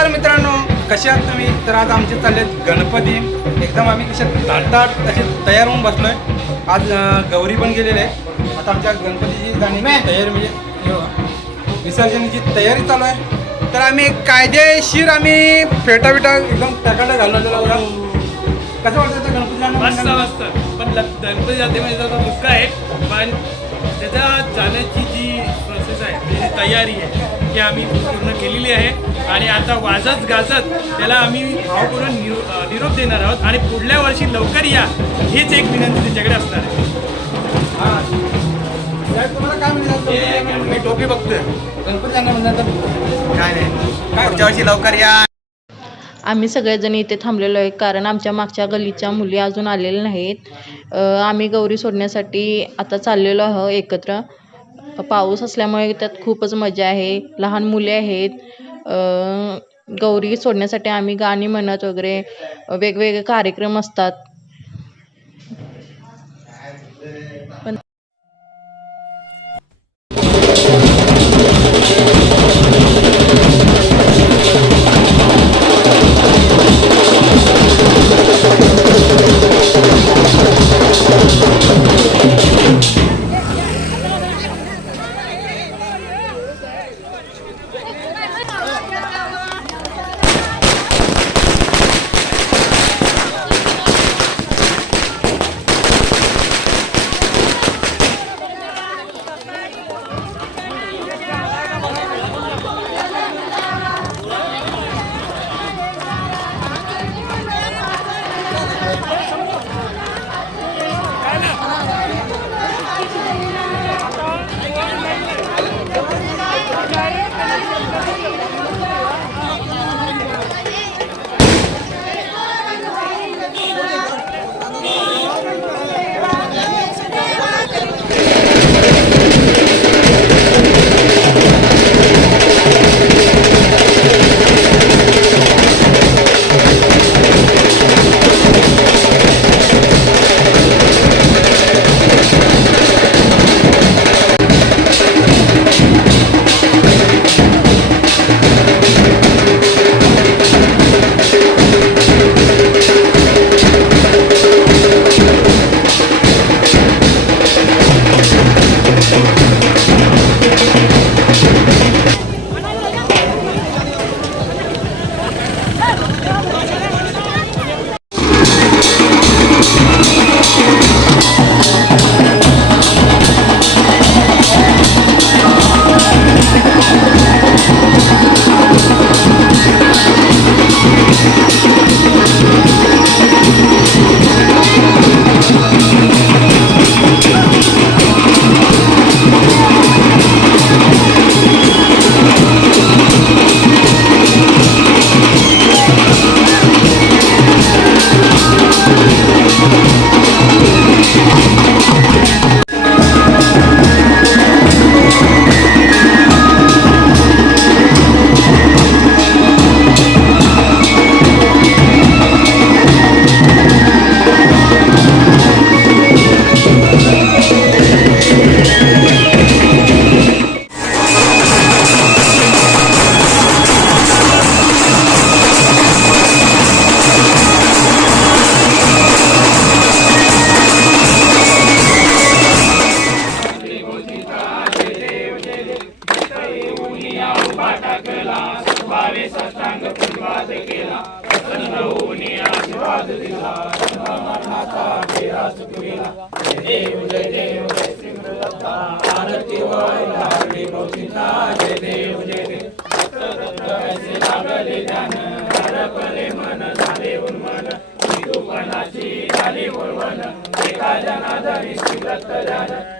नमस्कार मित्रांनो कसे आहात तुम्ही? तर आज आमचे चालले गणपती. एकदम आम्ही कशा ताटाट असे तयार होऊन बसलोय. आज अं, गौरी पण गेलेले आहे आता आमच्या गणपतीची जाण्याची तयारी म्हणजे विसर्जनाची तयारी चालू आहे. तर आम्ही कायदेशीर आम्ही फेटा बिटा एकदम टकाटा घालवलेला होता कसं वाटतं आता गणपती मस्त? मस्त. पण गणपती जाते म्हणजे दुःख आहे. पण त्याच्या जाण्याची जी प्रोसेस आहे. जी तयारी आहे. ती आम्ही पूर्ण केलेली आहे. आणि आता वाजत गाजत त्याला आम्ही भावपूर्ण निरो निरोप देणार आहोत. आणि पुढल्या वर्षी लवकर या हीच एक विनंती त्याच्याकडे असणार आहे. साहेब, तुम्हाला काय मी टोपी बघतोय. गणपती जाणं आता काय नाही. काय पुढच्या वर्षी लवकर या. आम्ही सगळेजण इथे थांबलेलो आहे कारण आमच्या मागच्या गल्लीच्या मुली अजून आलेल्या नाहीत. आम्ही गौरी सोडण्यासाठी आता चाललेलो आहोत एकत्र. पाऊस असल्यामुळे त्यात खूपच मजा आहे. लहान मुले आहेत. गौरी सोडण्यासाठी आम्ही गाणी म्हणत वगैरे वेगवेगळे कार्यक्रम असतात. देव जय श्री गुरुदत्ता आरती वय लागली गोविंदा जय देव जय दत्त ऐसे लागले ध्यान हरपले मन झाले उन्मन तुपणाची झाली वळवण एका जनाधरी श्री दत्त ध्यान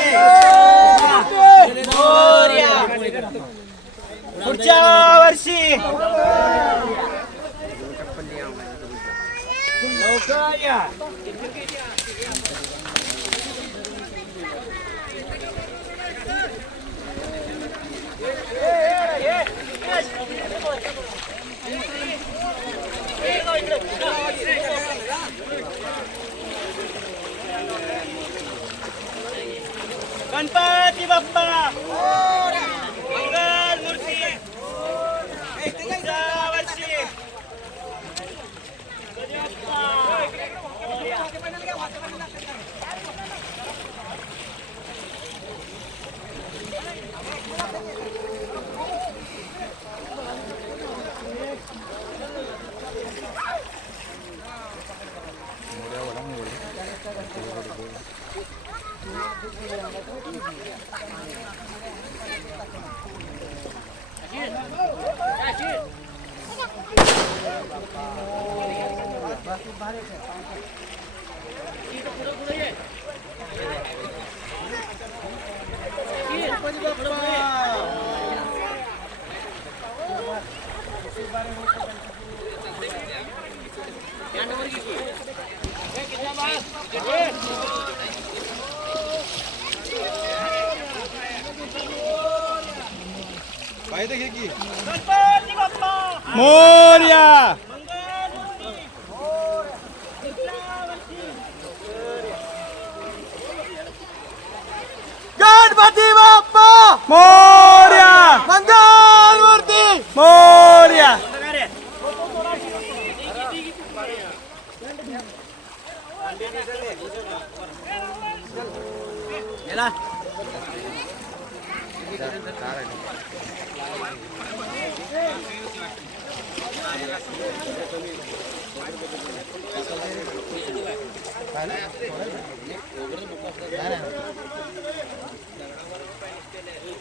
पुढच्या वर्षी लवकर या गणपती बाप्पा मंगल मूर्ती पुढच्या वर्षी गणपती की। मोर्या मंगल मूर्ती पुढच्या वर्षी गणपती बाप्पा मोर्या मंगल मूर्ती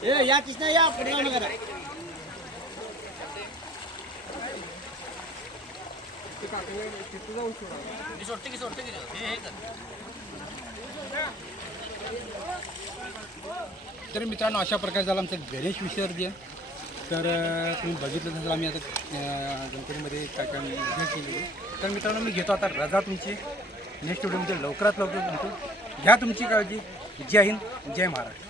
मोर्या या कृष्णा या पुढे जाऊन तर मित्रांनो अशा प्रकारे झालं आमचं गणेश विसर्जन तर तुम्ही बघितलं नसेल आम्ही आता गणपतीमध्ये काय काय केलेली. तर मित्रांनो मी घेतो आता रजा तुमची. नेक्स्ट व्हिडिओमध्ये लवकरात लवकर भेटू घ्या तुमची काळजी. जय हिंद जय महाराष्ट्र.